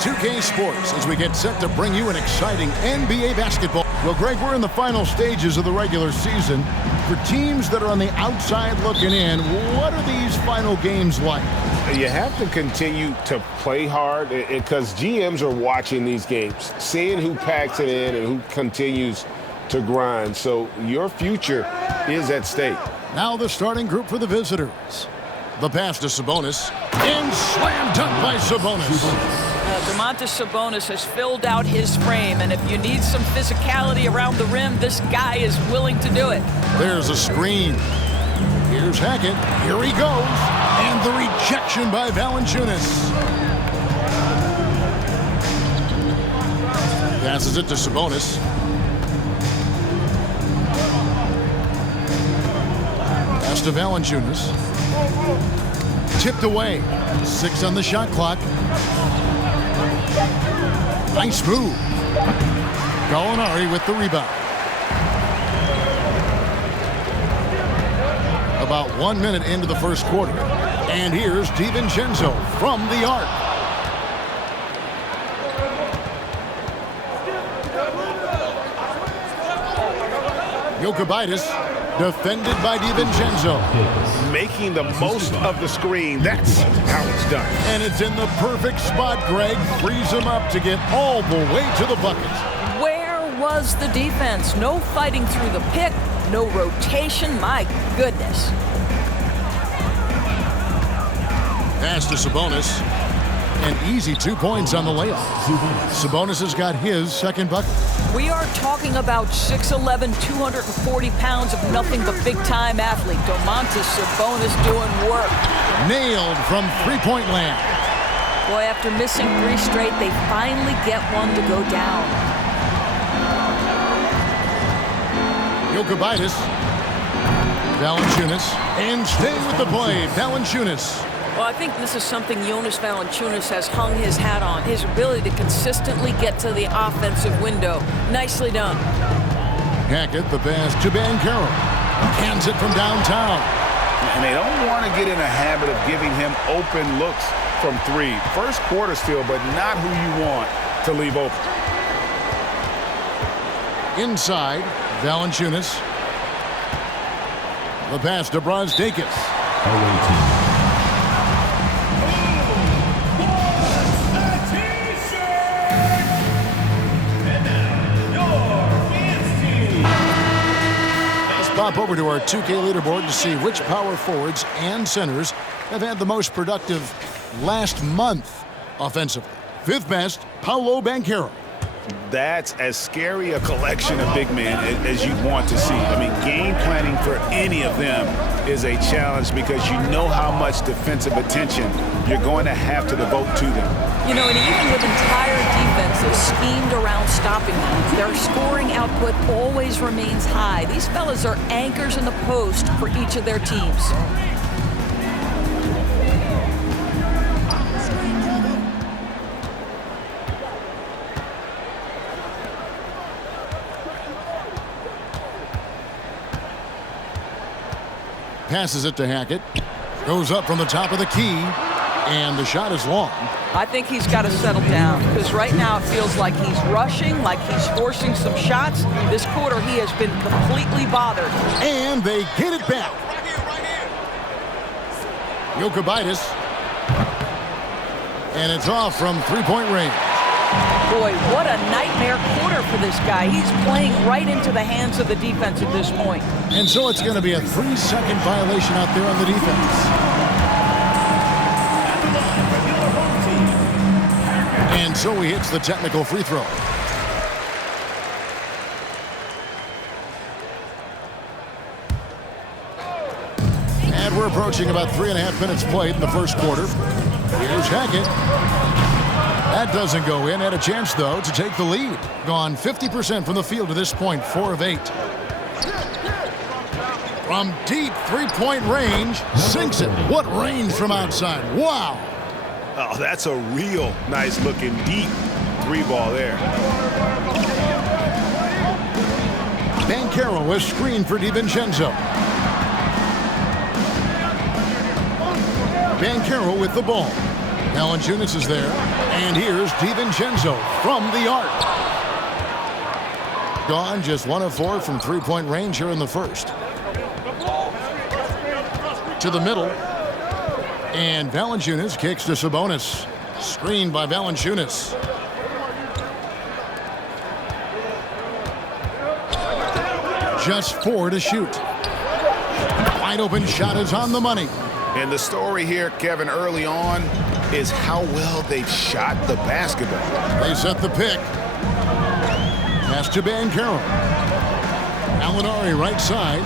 2K Sports as we get set to bring you an exciting NBA basketball. Well, Greg, we're in the final stages of the regular season. For teams that are on the outside looking in, what are these final games like? You have to continue to play hard because GMs are watching these games, seeing who packs it in and who continues to grind. So your future is at stake. Now the starting group for the visitors. The pass to Sabonis. And slam dunk by Sabonis. Domantas Sabonis has filled out his frame, and if you need some physicality around the rim, this guy is willing to do it. There's a screen. Here's Hackett. Here he goes. And the rejection by Valanciunas. Passes it to Sabonis. Pass to Valanciunas. Tipped away. 6 on the shot clock. Nice move. Gallinari with the rebound. About 1 minute into the first quarter. And here's DiVincenzo from the arc. Jokubaitis defended by DiVincenzo. Making the most of the screen. That's how it's done. And it's in the perfect spot, Greg. Frees him up to get all the way to the bucket. Where was the defense? No fighting through the pick, no rotation. My goodness. Pass to Sabonis. An easy 2 points on the layup. Sabonis has got his second bucket. We are talking about 6'11", 240 pounds of nothing but big-time athlete. Domantas Sabonis doing work. Nailed from three-point land. Boy, after missing 3 straight, they finally get one to go down. Jokubaitis. Valanciunas. And staying with the play, Valanciunas. Well, I think this is something Jonas Valanciunas has hung his hat on, his ability to consistently get to the offensive window. Nicely done. Hackett, the pass to Banchero. Hands it from downtown. And they don't want to get in a habit of giving him open looks from 3. First quarter still, but not who you want to leave open. Inside, Valanciunas. The pass to Brazdeikis. Pop over to our 2K leaderboard to see which power forwards and centers have had the most productive last month offensively. 5th best, Paolo Banchero. That's as scary a collection of big men as you want to see. I mean, game planning for any of them is a challenge because you know how much defensive attention you're going to have to devote to them. You know, and even with entire defenses schemed around stopping them, their scoring output always remains high. These fellas are anchors in the post for each of their teams. Passes it to Hackett. Goes up from the top of the key. And the shot is long. I think he's got to settle down because right now it feels like he's rushing, like he's forcing some shots. This quarter he has been completely bothered. And they get it back. Jokubaitis. And it's off from three-point range. Boy, what a nightmare quarter for this guy. He's playing right into the hands of the defense at this point. And so it's going to be a 3-second violation out there on the defense. And so he hits the technical free throw. And we're approaching about 3.5 minutes played in the first quarter. Here's Hackett. That doesn't go in. Had a chance, though, to take the lead. Gone 50% from the field to this point, 4 of 8. From deep three-point range, sinks it. What range from outside. Wow. Oh, that's a real nice-looking deep 3-ball there. Banchero was screened for DiVincenzo. Banchero with the ball. Valanciunas is there. And here's DiVincenzo from the arc. Gone just 1 of 4 from three-point range here in the first. To the middle. And Valanciunas kicks to Sabonis. Screened by Valanciunas. Just 4 to shoot. Wide open shot is on the money. And the story here, Kevin, early on is how well they've shot the basketball. They set the pick. Pass to Banchero. Gallinari right side.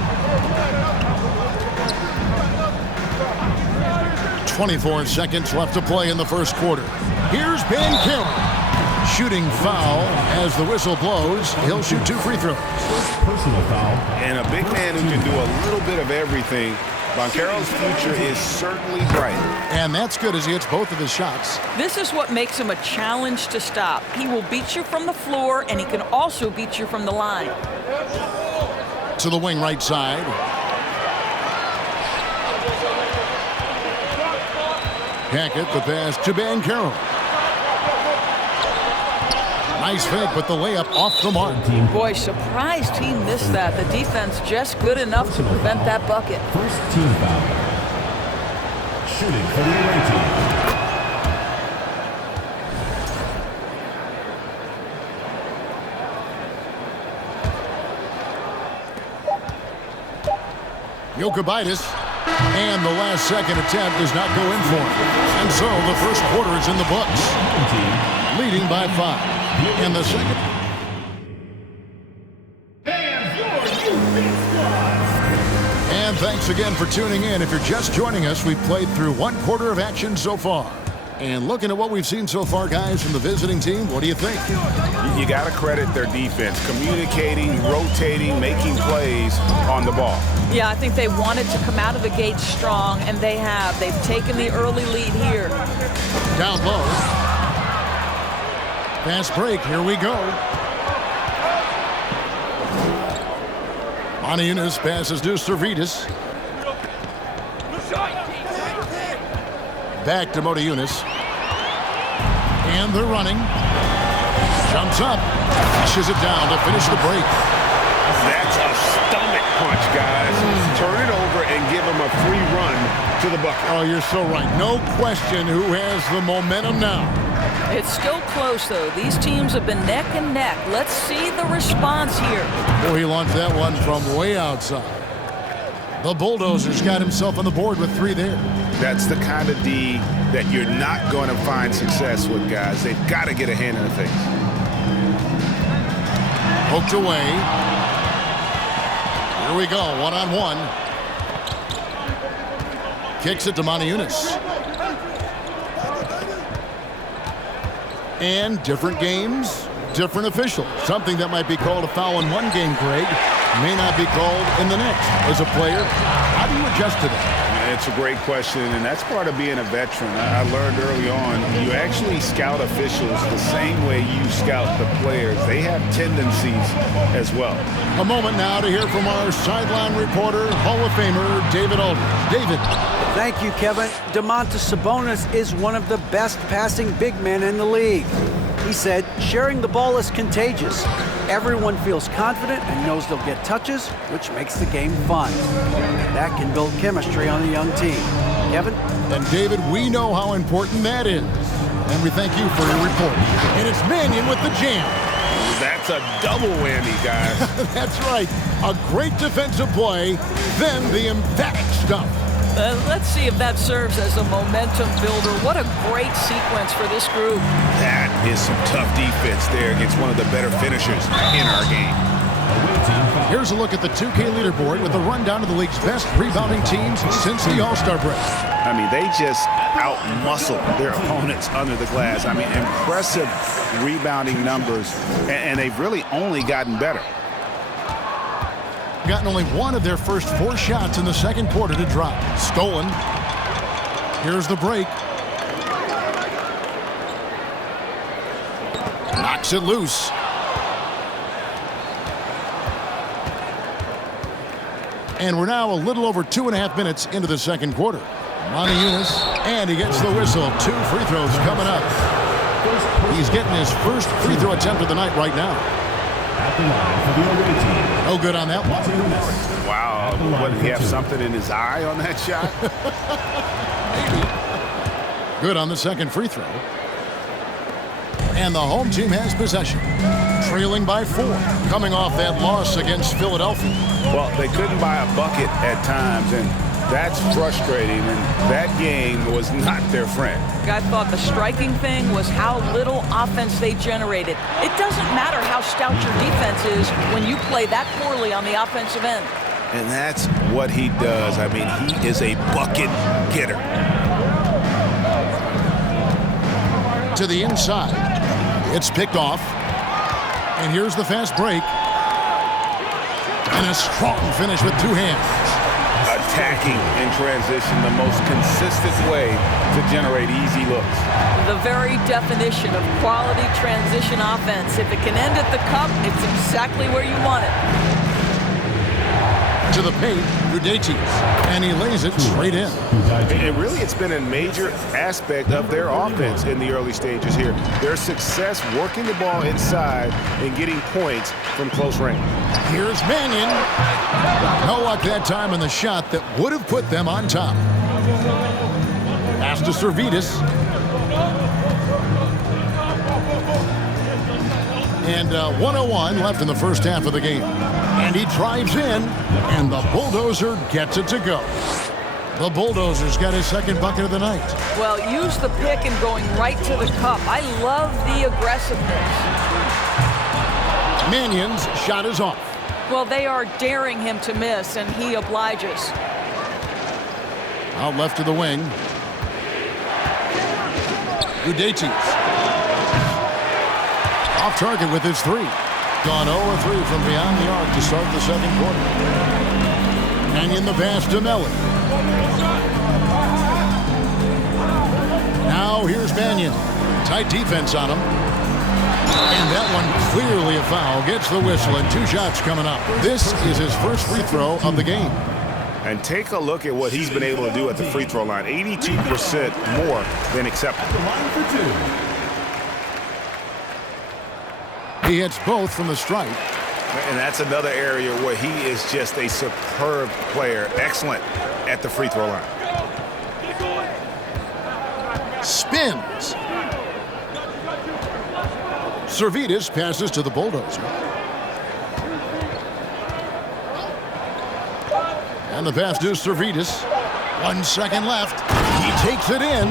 24 seconds left to play in the first quarter. Here's Banchero. Shooting foul as the whistle blows. He'll shoot 2 free throws. Personal foul. And a big man who can do a little bit of everything. Banchero's future is certainly bright. And that's good as he hits both of his shots. This is what makes him a challenge to stop. He will beat you from the floor, and he can also beat you from the line. To the wing right side. Hackett, the pass to Banchero. Nice fake, but the layup off the mark. Boy, surprised he missed that. The defense just good enough to prevent that bucket. First team foul. Shooting for the away team. Jokubaitis. And the last second attempt does not go in for him. And so the first quarter is in the books. Leading by 5. In the second. And thanks again for tuning in. If you're just joining us, we've played through 1 quarter of action so far. And looking at what we've seen so far, guys, from the visiting team, what do you think? You got to credit their defense. Communicating, rotating, making plays on the ball. Yeah, I think they wanted to come out of the gate strong, and they have. They've taken the early lead here. Down low. Fast break. Here we go. Moniunas passes to Servidis. Back to Moniunas. And they're running. Jumps up. Pushes it down to finish the break. That's a stomach punch, guys. Turn it over and give him a free run to the bucket. Oh, you're so right. No question who has the momentum now. It's still close, though. These teams have been neck and neck. Let's see the response here. Oh, he launched that one from way outside. The Bulldozers got himself on the board with 3 there. That's the kind of D that you're not going to find success with, guys. They've got to get a hand in the face. Poked away. Here we go, 1-on-1. Kicks it to Moniunas. And different games, different officials. Something that might be called a foul in one game, Greg, may not be called in the next. As a player, how do you adjust to that? It's a great question, and that's part of being a veteran. I learned early on, you actually scout officials the same way you scout the players. They have tendencies as well. A moment now to hear from our sideline reporter, Hall of Famer David Aldridge. David. Thank you, Kevin. Domantas Sabonis is one of the best passing big men in the league. He said, sharing the ball is contagious. Everyone feels confident and knows they'll get touches, which makes the game fun. And that can build chemistry on a young team. Kevin? And David, we know how important that is. And we thank you for your report. And it's Mannion with the jam. That's a double whammy, guys. That's right. A great defensive play, then the emphatic stuff. Let's see if that serves as a momentum builder. What a great sequence for this group. That is some tough defense there against one of the better finishers in our game. Here's a look at the 2K leaderboard with a rundown of the league's best rebounding teams since the All-Star break. I mean, they just out-muscle their opponents under the glass. I mean, impressive rebounding numbers, and they've really only gotten better. Gotten only one of their first 4 shots in the second quarter to drop. Stolen. Here's the break. Knocks it loose. And we're now a little over 2.5 minutes into the second quarter. Monty Eunice, and he gets the whistle. 2 free throws coming up. He's getting his first free throw attempt of the night right now. At the line for the away team. No good on that one. Wow. What, did he have something in his eye on that shot? Good on the second free throw. And the home team has possession. Trailing by 4. Coming off that loss against Philadelphia. Well, they couldn't buy a bucket at times, and that's frustrating, and that game was not their friend. I thought the striking thing was how little offense they generated. It doesn't matter how stout your defense is when you play that poorly on the offensive end. And that's what he does. I mean, he is a bucket getter. To the inside. It's picked off. And here's the fast break. And a strong finish with 2 hands. Attacking in transition, the most consistent way to generate easy looks. The very definition of quality transition offense. If it can end at the cup, it's exactly where you want it. To the paint, Gudaitis, and he lays it straight in. And really, it's been a major aspect of their offense in the early stages here. Their success working the ball inside and getting points from close range. Here's Mannion. No luck that time on the shot that would have put them on top. Pass to Servetus. And 1:01 left in the first half of the game. And he drives in, and the Bulldozer gets it to go. The Bulldozer's got his second bucket of the night. Well, use the pick and going right to the cup. I love the aggressiveness. Mannion's shot is off. Well, they are daring him to miss, and he obliges. Out left to the wing. Gudaitis. Off target with his 3. Gone 0-3 from beyond the arc to start the second quarter. Mannion the pass to Melly. Now here's Mannion. Tight defense on him. And that one clearly a foul. Gets the whistle and 2 shots coming up. This is his first free throw of the game. And take a look at what he's been able to do at the free throw line. 82% more than acceptable. The line for 2. He hits both from the stripe. And that's another area where he is just a superb player. Excellent at the free throw line. Spins. Servetus passes to the Bulldozer. And the pass to Servetus. 1 second left. He takes it in.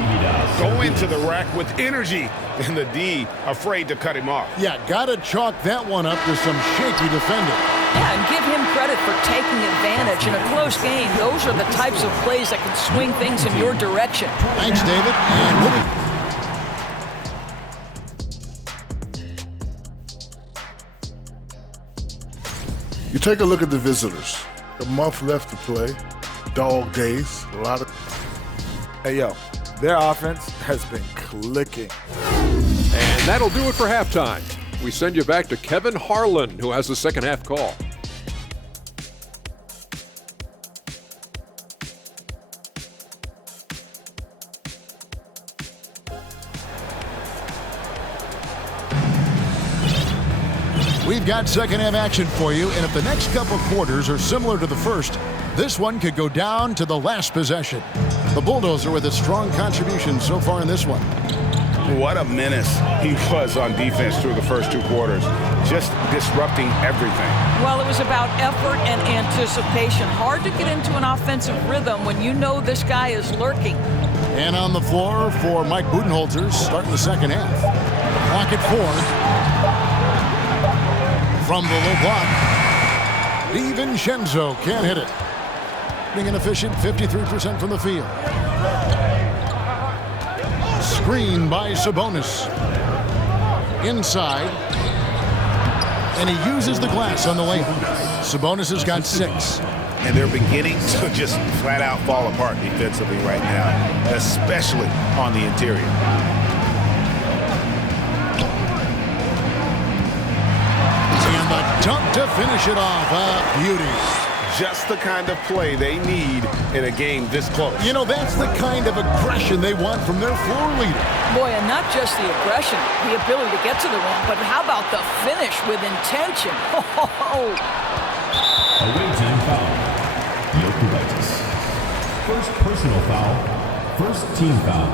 Go into the rack with energy. And the D afraid to cut him off. Yeah, gotta chalk that one up to some shaky defending. Yeah, and give him credit for taking advantage in a close game. Those are the types of plays that can swing things in your direction. Thanks, David. And You take a look at the visitors. A month left to play. Dog days. A lot of. Hey, yo, their offense has been clicking. And that'll do it for halftime. We send you back to Kevin Harlan, who has the second half call. we've got second half action for you, and if the next couple quarters are similar to the first, this one could go down to the last possession. The Bulldozer with a strong contribution so far in this one. What a menace he was on defense through the first 2 quarters, just disrupting everything. Well, it was about effort and anticipation. Hard to get into an offensive rhythm when you know this guy is lurking. And on the floor for Mike Budenholzer, starting the second half. Clock at 4. From the low block, DiVincenzo can't hit it. Being an efficient 53% from the field. Screen by Sabonis. Inside. And he uses the glass on the lane. Sabonis has got 6. And they're beginning to just flat out fall apart defensively right now, especially on the interior. And the dunk to finish it off. A beauty. just the kind of play they need in a game this close. You know, that's the kind of aggression they want from their floor leader. Boy, and not just the aggression, the ability to get to the rim, but how about the finish with intention? Away team foul. Jokic. First personal foul. First team foul.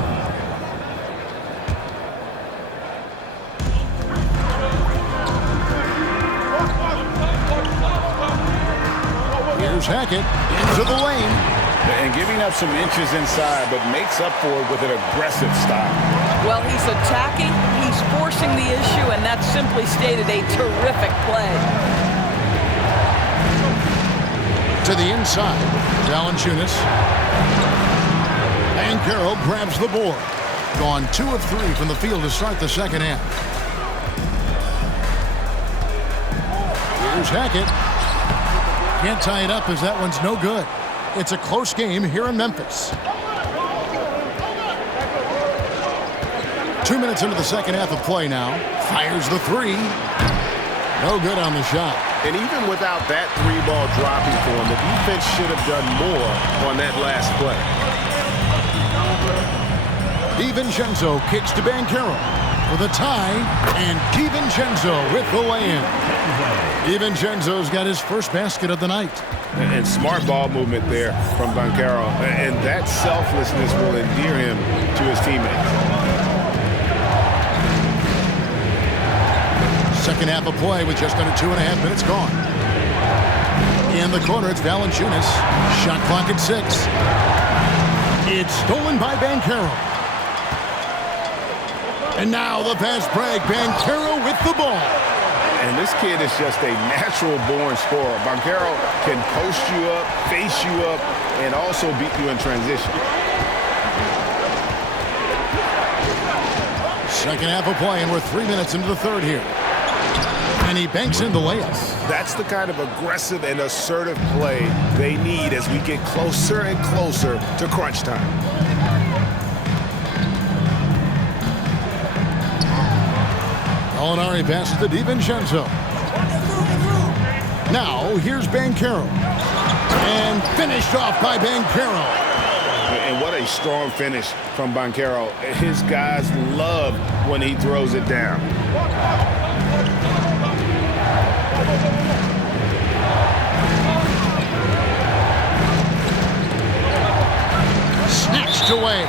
Here's Hackett into the lane. And giving up some inches inside, but makes up for it with an aggressive style. Well, he's attacking, he's forcing the issue, and that's simply stated a terrific play. To the inside, Valanciunas. Banchero grabs the board. Gone 2 of 3 from the field to start the second half. Here's Hackett. Can't tie it up as that one's no good. It's a close game here in Memphis. 2 minutes into the second half of play now. Fires the 3. No good on the shot. And even without that 3-ball dropping for him, the defense should have done more on that last play. DiVincenzo kicks to Banchero for the tie, and DiVincenzo with the lay-in. DiVincenzo's got his first basket of the night. And smart ball movement there from Banchero. And that selflessness will endear him to his teammates. Second half of play with just under 2.5 minutes gone. In the corner, it's Valanciunas. Shot clock at 6. It's stolen by Banchero. And now the fast break. Banchero with the ball. And this kid is just a natural-born scorer. Banchero can post you up, face you up, and also beat you in transition. Second half of play, and we're 3 minutes into the third here. And he banks in the layup. That's the kind of aggressive and assertive play they need as we get closer and closer to crunch time. Molinari passes to DiVincenzo. Now, here's Banchero. And finished off by Banchero. And what a strong finish from Banchero. His guys love when he throws it down. Snatched away.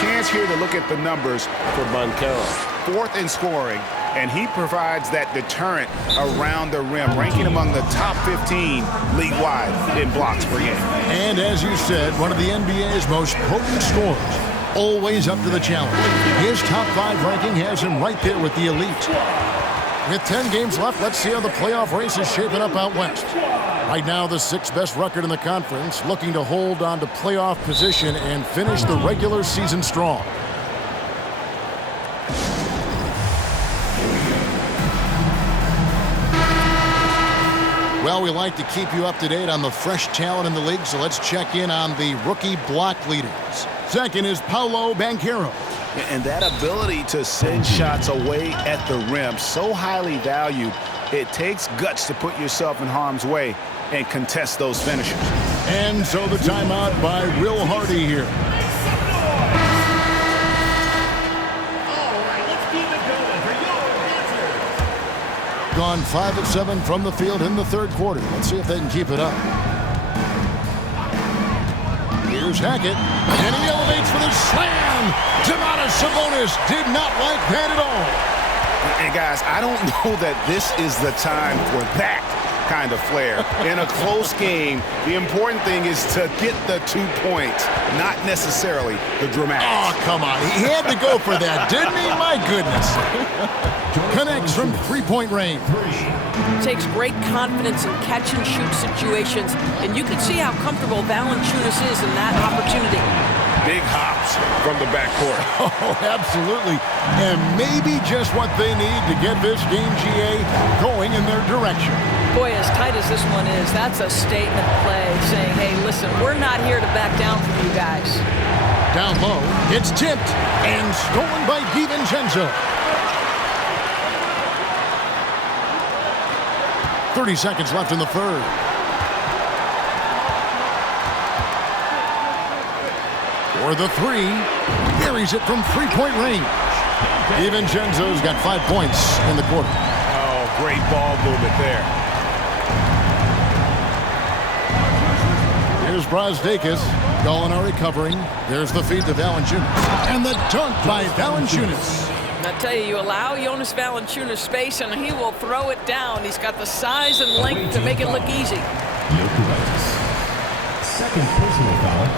Chance here to look at the numbers for Banchero. 4th in scoring, and he provides that deterrent around the rim, ranking among the top 15 league-wide in blocks per game. And as you said, one of the NBA's most potent scorers. Always up to the challenge. His top 5 ranking has him right there with the elite. With 10 games left, let's see how the playoff race is shaping up out west. Right now, the 6th best record in the conference, looking to hold on to playoff position and finish the regular season strong. Well, we like to keep you up to date on the fresh talent in the league, so let's check in on the rookie block leaders. Second is Paolo Banchero. And that ability to send shots away at the rim, so highly valued, it takes guts to put yourself in harm's way and contest those finishes. And so the timeout by Will Hardy here. Gone 5 of 7 from the field in the third quarter. Let's see if they can keep it up. Here's Hackett, and he elevates for the slam. Domantas Sabonis did not like that at all. And guys, I don't know that this is the time for that kind of flair. In a close game, the important thing is to get the 2 points, not necessarily the dramatics. Oh, come on. He had to go for that, didn't he? My goodness. Connects from 3-point range. Takes great confidence in catch-and-shoot situations, and you can see how comfortable Valanciunas is in that opportunity. Big hops from the backcourt. Oh, absolutely. And maybe just what they need to get this game, GA, going in their direction. Boy, as tight as this one is, that's a statement play saying, hey, listen, we're not here to back down from you guys. Down low, it's tipped and stolen by DiVincenzo. 30 seconds left in the third. For the three, buries it from three-point range. DiVincenzo's got 5 points in the quarter. Oh, great ball movement there. Here's Brazdeikis. Gallinari covering. There's the feed to Valanciunas. And the dunk by Valanciunas. I tell you, you allow Jonas Valanciunas space, and he will throw it down. He's got the size and length to make it look easy. Jokubaitis. Second personal foul.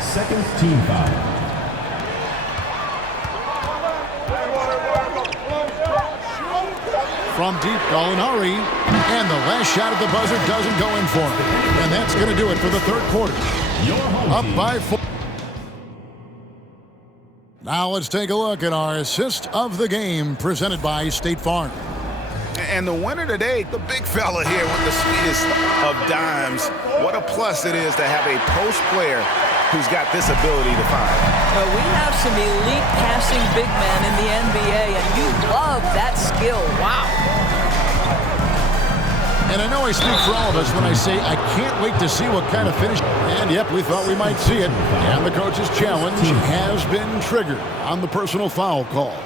Second team foul. From deep, Gallinari. And the last shot at the buzzer doesn't go in for him. And that's going to do it for the third quarter. Up by 4. Now let's take a look at our assist of the game presented by State Farm. And the winner today, the big fella here with the sweetest of dimes. What a plus it is to have a post player who's got this ability to find. We have some elite passing big men in the NBA, and you love that skill. Wow. And I know I speak for all of us when I say I can't wait to see what kind of finish. And yep, we thought we might see it. And the coach's challenge has been triggered on the personal foul call.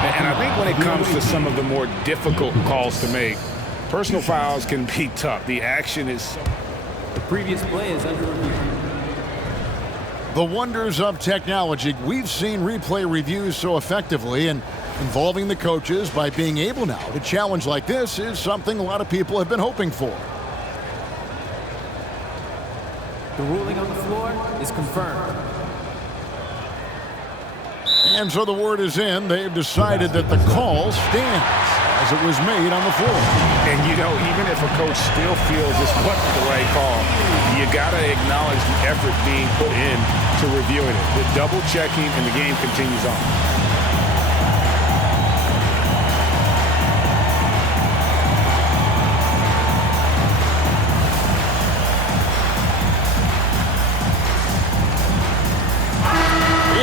And I think when it comes to some of the more difficult calls to make, personal fouls can be tough. The action is... The previous play is under review. The wonders of technology. We've seen replay reviews so effectively, and involving the coaches by being able now to challenge like this is something a lot of people have been hoping for. The ruling on the floor is confirmed. And so the word is in. They've decided that the call stands as it was made on the floor. And, you know, even if a coach still feels this wasn't the right call, you got to acknowledge the effort being put in to reviewing it. The double checking, and the game continues on.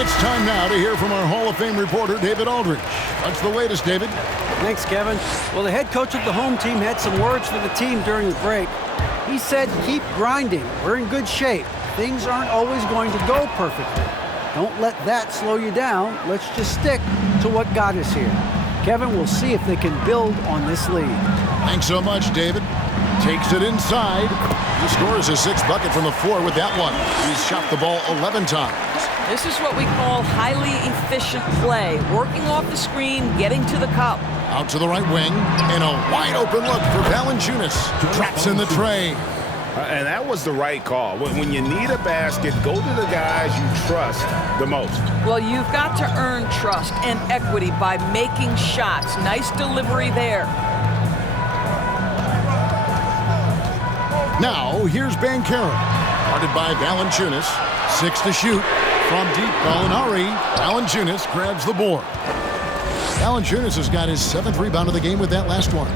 It's time now to hear from our Hall of Fame reporter, David Aldridge. What's the latest, David? Thanks, Kevin. Well, the head coach of the home team had some words for the team during the break. He said, keep grinding. We're in good shape. Things aren't always going to go perfectly. Don't let that slow you down. Let's just stick to what got us here. Kevin, we'll see if they can build on this lead. Thanks so much, David. Takes it inside. He scores his sixth bucket from the floor with that one. He's shot the ball 11 times. This is what we call highly efficient play. Working off the screen, getting to the cup. Out to the right wing, and a wide-open look for Valanciunas. Traps in the tray. And that was the right call. When you need a basket, go to the guys you trust the most. Well, you've got to earn trust and equity by making shots. Nice delivery there. Now, here's Banchero. Guarded by Valanciunas. 6 to shoot. From deep, Gallinari. Valanciunas grabs the board. Valanciunas has got his 7th rebound of the game with that last one.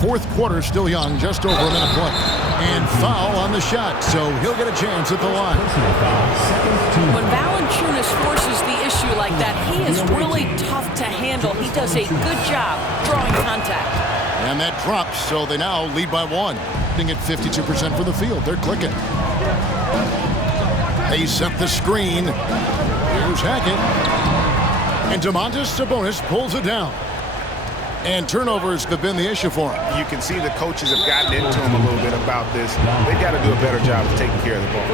Fourth quarter still young, just over a minute play. And foul on the shot, so he'll get a chance at the line. When Valanciunas forces the issue like that, he is really tough to handle. He does a good job drawing contact. And that drops, so they now lead by 1. At 52% for the field. They're clicking. They set the screen. Here's Hackett. And Domantas Sabonis pulls it down. And turnovers have been the issue for him. You can see the coaches have gotten into him a little bit about this. They've got to do a better job of taking care of the ball.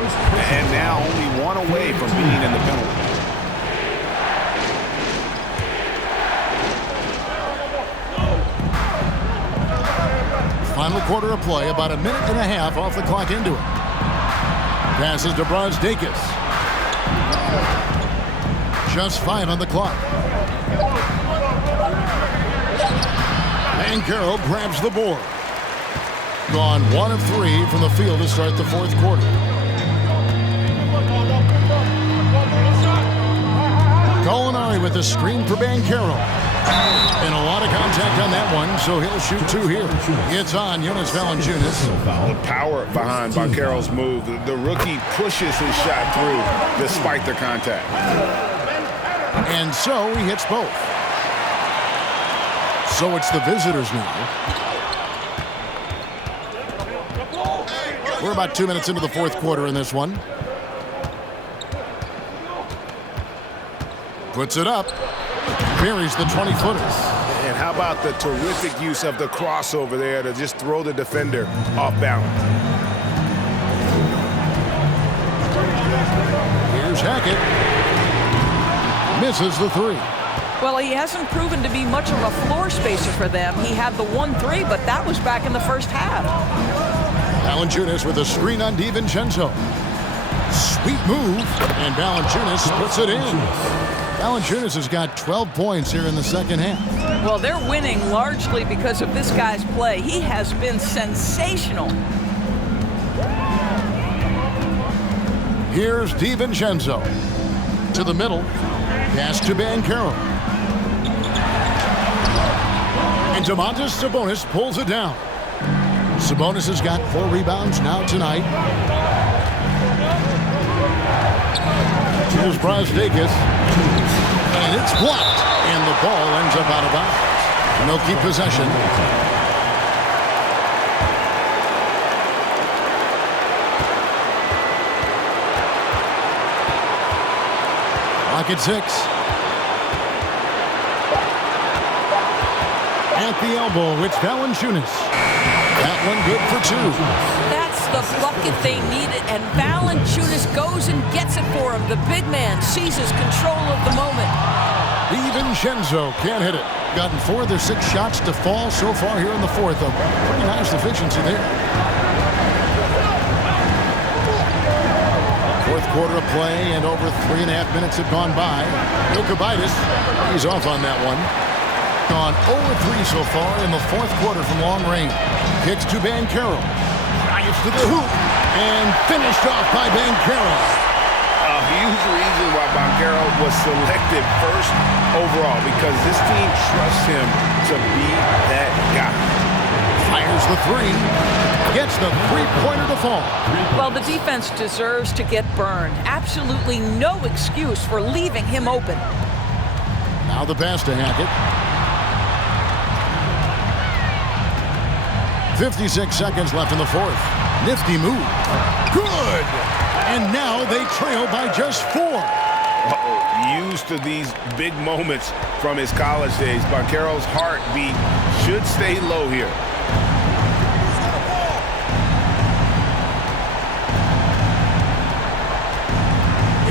And now only one away from being in the penalty. Final quarter of play, about a minute and a half off the clock into it. Passes to Brazdeikis. Just 5 on the clock. Banchero grabs the board. Gone 1 of 3 from the field to start the fourth quarter. Gallinari with a screen for Banchero. And a lot of contact on that one, so he'll shoot 2 here. It's on Jonas Valanciunas. The power behind Banchero's move. The rookie pushes his shot through despite the contact. And so he hits both. So it's the visitors now. We're about 2 minutes into the fourth quarter in this one. Puts it up. Buries the 20-footer. And how about the terrific use of the crossover there to just throw the defender off balance. Here's Hackett. Misses the 3. Well, he hasn't proven to be much of a floor spacer for them. He had the 1-3, but that was back in the first half. Valanciunas with a screen on DiVincenzo. Sweet move, and Valanciunas puts it in. Valanciunas has got 12 points here in the second half. Well, they're winning largely because of this guy's play. He has been sensational. Here's DiVincenzo. To the middle. Pass to Banchero. And Domantas Sabonis pulls it down. Sabonis has got 4 rebounds now tonight. Here's Brazdeikis. And it's blocked. And the ball ends up out of bounds. And they'll keep possession. Clock at 6. At the elbow, it's Valanciunas. That one good for 2. That's the bucket they needed, and Valanciunas goes and gets it for him. The big man seizes control of the moment. DiVincenzo can't hit it. Gotten 4 of their 6 shots to fall so far here in the fourth. A pretty nice efficiency there. Fourth quarter of play, and over 3.5 minutes have gone by. Jokubaitis, he's off on that one. Gone 0-3 so far in the fourth quarter from long range. Kicks to Banchero. Drives to the hoop. And finished off by Banchero. A huge reason why Banchero was selected first overall, because this team trusts him to be that guy. Fires the 3. Gets the 3-pointer to fall. Well, the defense deserves to get burned. Absolutely no excuse for leaving him open. Now the pass to Hackett. 56 seconds left in the fourth. Nifty move. Good! And now they trail by just 4. Used to these big moments from his college days. Banchero's heartbeat should stay low here.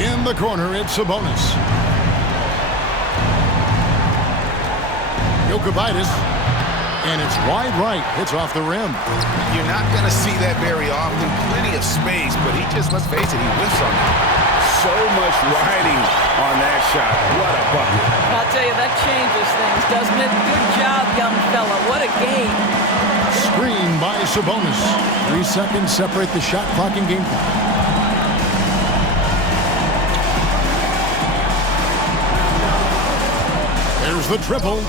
In the corner, it's Sabonis. Jokubaitis. And it's wide right. Hits off the rim. You're not going to see that very often. Plenty of space, but he just, let's face it, he whiffs on it. So much riding on that shot. What a bucket. I'll tell you, that changes things, doesn't it? Good job, young fella. What a game. Screen by Sabonis. 3 seconds separate the shot clock and game clock. There's the triple.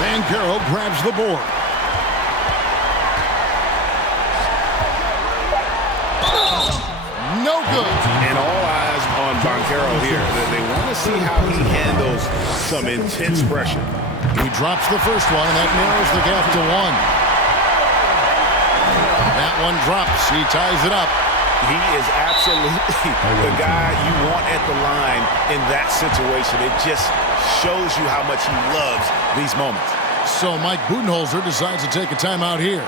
Banchero grabs the board. No good. And all eyes on Banchero here. They want to see how he handles some intense pressure. He drops the first one, and that narrows the gap to 1. That one drops. He ties it up. He is absolutely the guy you want at the line in that situation. It just shows you how much he loves these moments. So Mike Budenholzer decides to take a timeout here.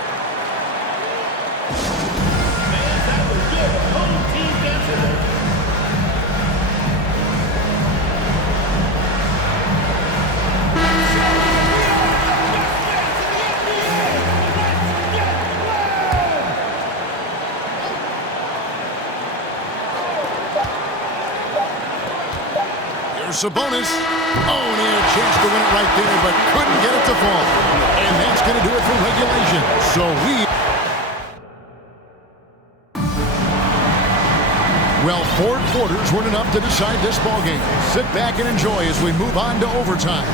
Sabonis. Oh, and he had a chance to win it right there, but couldn't get it to fall. And that's going to do it for regulation. So Well, 4 quarters weren't enough to decide this ballgame. Sit back and enjoy as we move on to overtime.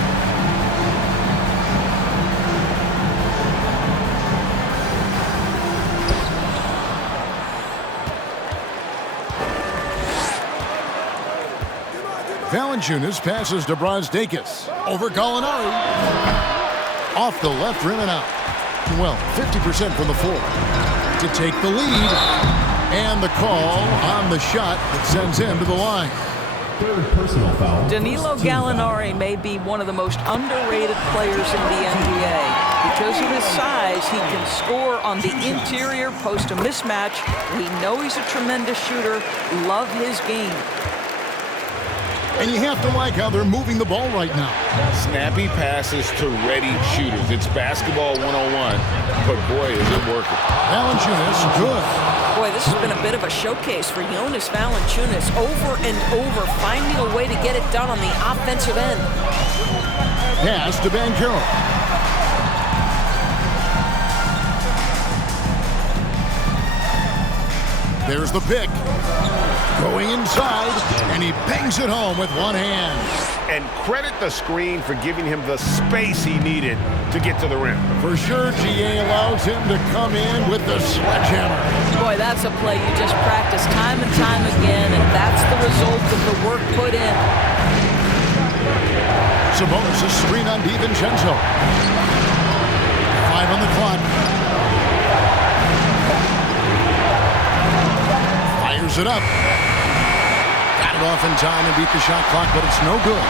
Valanciunas passes to Brazdeikis. Over Gallinari. Off the left rim and out. Well, 50% from the floor. To take the lead. And the call on the shot that sends him to the line. Third personal foul. Danilo Gallinari may be one of the most underrated players in the NBA. Because of his size, he can score on the interior, post a mismatch. We know he's a tremendous shooter. Love his game. And you have to like how they're moving the ball right now. Snappy passes to ready shooters. It's basketball 101, but boy, is it working. Valanciunas, good. Boy, this has been a bit of a showcase for Jonas Valanciunas. Over and over, finding a way to get it done on the offensive end. Pass to Banchero. There's the pick. Going inside, and he bangs it home with one hand. And credit the screen for giving him the space he needed to get to the rim. For sure, GA allows him to come in with the sledgehammer. Boy, that's a play you just practice time and time again, and that's the result of the work put in. Sabonis' screen on DiVincenzo. 5 on the clock. Fires it up. Got it off in time and beat the shot clock, but it's no good.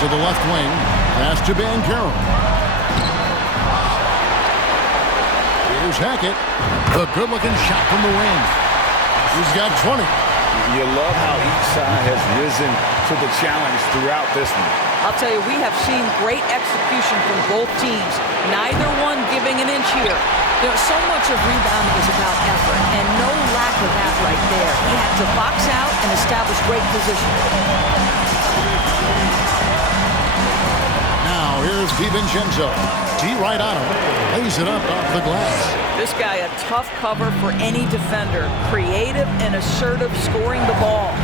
To the left wing. Pass to Banchero. Here's Hackett. The good-looking shot from the wing. He's got 20. You love how each side has risen to the challenge throughout this one. I'll tell you, we have seen great execution from both teams. Neither one giving an inch here. You know, so much of rebounding is about effort, and no lack of that right there. He had to box out and establish great position. Now, here's DiVincenzo. D right on him. Lays it up off the glass. This guy, a tough cover for any defender. Creative and assertive, scoring the ball.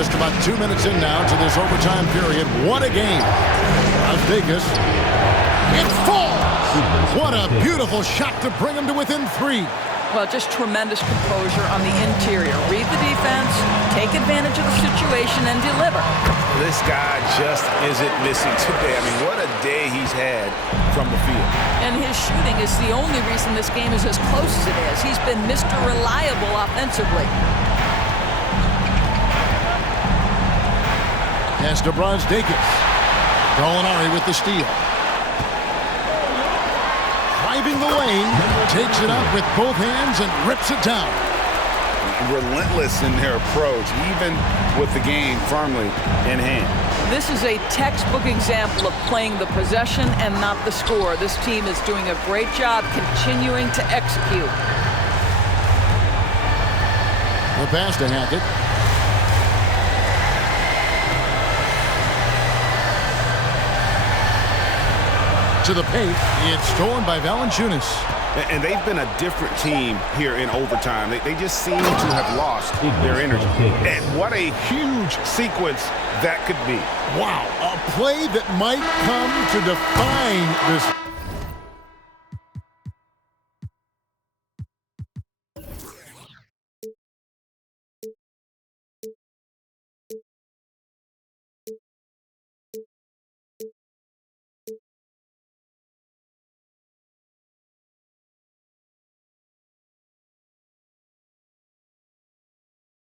Just about 2 minutes in now to this overtime period. What a game. Brazdeikis. It falls. What a beautiful shot to bring him to within 3. Well, just tremendous composure on the interior. Read the defense, take advantage of the situation, and deliver. This guy just isn't missing today. I mean, what a day he's had from the field. And his shooting is the only reason this game is as close as it is. He's been Mr. Reliable offensively. Pass to Brazdeikis. Gallinari with the steal. Driving the lane, takes it up with both hands and rips it down. Relentless in their approach, even with the game firmly in hand. This is a textbook example of playing the possession and not the score. This team is doing a great job continuing to execute. The pass to Hackett. To the paint, it's stolen by Valanciunas. And they've been a different team here in overtime. They just seem to have lost their energy. And what a huge sequence that could be. Wow, a play that might come to define this